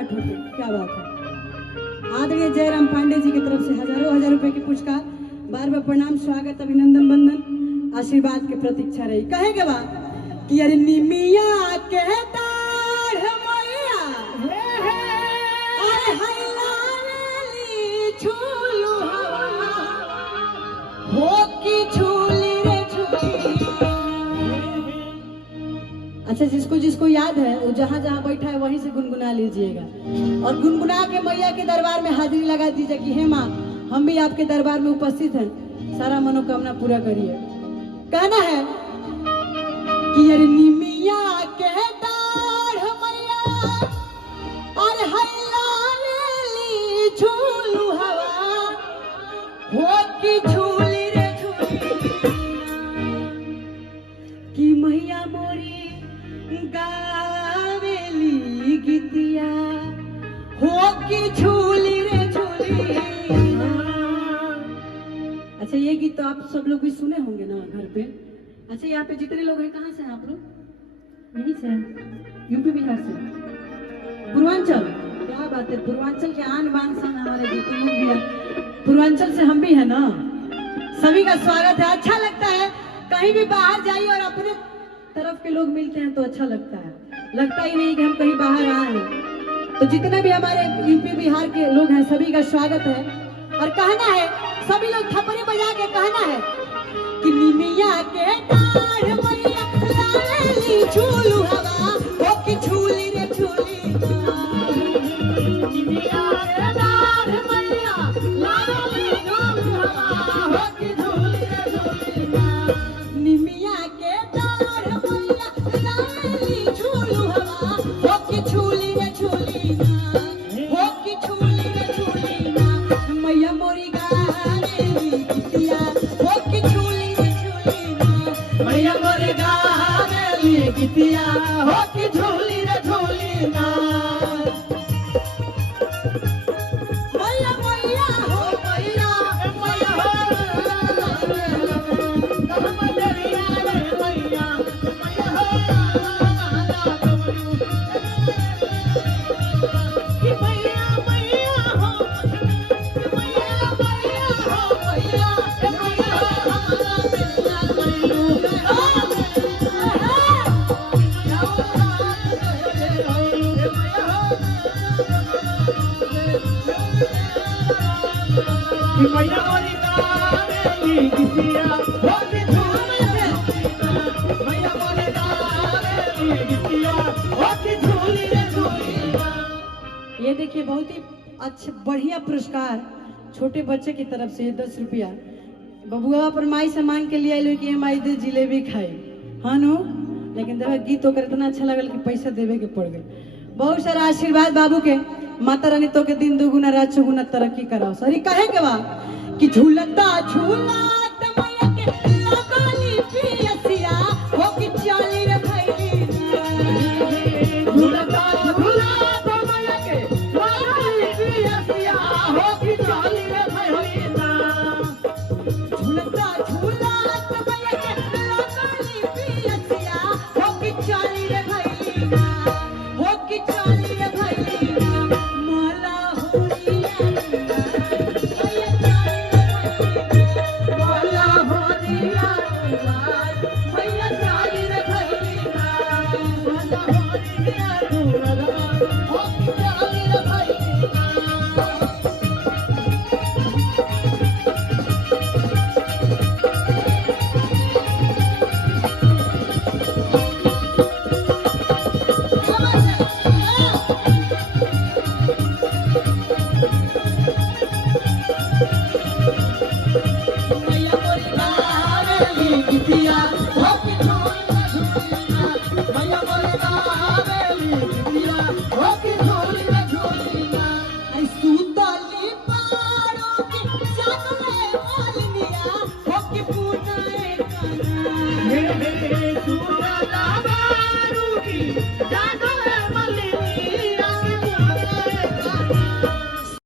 पाठ होते। क्या बात है। आदरणीय जयराम पांडे जी की तरफ से हजारों हजार रुपए के पुरस्कार। बार बार प्रणाम, स्वागत, अभिनंदन, बंदन, आशीर्वाद की प्रतीक्षा रही। कहेंगे बा कि अरे निमिया के दाढ़ मैया अरे हैलाली झूलू हवा हो की झूली रे झूली। अच्छा, जिसको जिसको याद है वो जहाँ जहाँ बैठा है वहीं से गुनगुना लीजिएगा और गुनगुना के मैया के दरबार में हाजिरी लगा दीजिए कि हे माँ, हम भी आपके दरबार में उपस्थित हैं, सारा मनोकामना पूरा करिए। कहना है कि अरे निमिया के दाढ़ मैया अरे हैलाली झूलू हवा हो की झूली रे झूली। कि मैया मोरी गावेली गीतिया हो की झूली रे झूली। अच्छा, ये गीत तो आप सब लोग भी सुने होंगे ना घर पे। अच्छा, यहाँ पे जितने लोग हैं कहाँ से हैं आप लोग? यहीं से हैं, यूपी बिहार से, पूर्वांचल। क्या बात है, पूर्वांचल के आन बान सन हमारे जितने लोग भी हैं, पूर्वांचल से हम भी हैं ना। सभी का स्वागत है। अच्छा लगता है कहीं भी बाहर जाइए और अपने तरफ के लोग मिलते हैं तो अच्छा लगता है, लगता ही नहीं कि हम कहीं बाहर आए हैं। तो जितने भी हमारे यूपी बिहार के लोग हैं सभी का स्वागत है। और कहना है सभी लोग थप्पड़ी बजा के कहना है कि निमिया के डाढ़ मैया लाली झूलू हवा हो की झूली रे झूली। निमिया के डाढ़ मैया लाली झूलू हवा हो की झूली रे झूली। निमिया के डाढ़ मैया लाली झूलू हवा हो की झूली रे झूली हो की झूली रे झूली। मैया मोरी गावेली गीतिया हो की झूली रे झूली। मैया मोरी गावेली गीतिया हो की झूली रे झूली ना। मैया मैया हो मैया मैया हो मैया मैया हो कि मैया मैया हो मैया मोरी गावेली गीतिया हो की झूली रे झूली। मैया मोरी गावेली गीतिया हो की झूली रे झूली। ये देखिए, बहुत ही अच्छा बढ़िया पुरस्कार छोटे बच्चे की तरफ से 10 रुपया बबुआ पर माई से मांग के लिए आइलो कि माई दे जिलेबी खाई। हाँ नो, लेकिन देखो गीत होकर इतना अच्छा लगल कि पैसा देवे के पड़ गए। बहुत सारा आशीर्वाद बाबू के। माता रानी तो के दिन दुगुना रात चौगुना तरक्की कराओ। सॉरी कहे के बा कि झूलता झूलत मैया के लगली पियसिया हो की चाली रे भैली। झूलता झूलत मैया के लगली पियसिया हो की चाली रे भैली ना। झूलता झूलत मैया के लगली पियसिया हो की चाली रे भैली ना हो की चाली रे भैली ना। माला होरिया माला होरिया मैया चाली रे भैली ना। माला होरिया हो की चाली रे भैली ना। मैया मोरी गावेली गीतिया हो की झूली रे झूली। मैया मोरी गावेली गीतिया हो की झूली रे झूली। आई सुतली पारो की जागले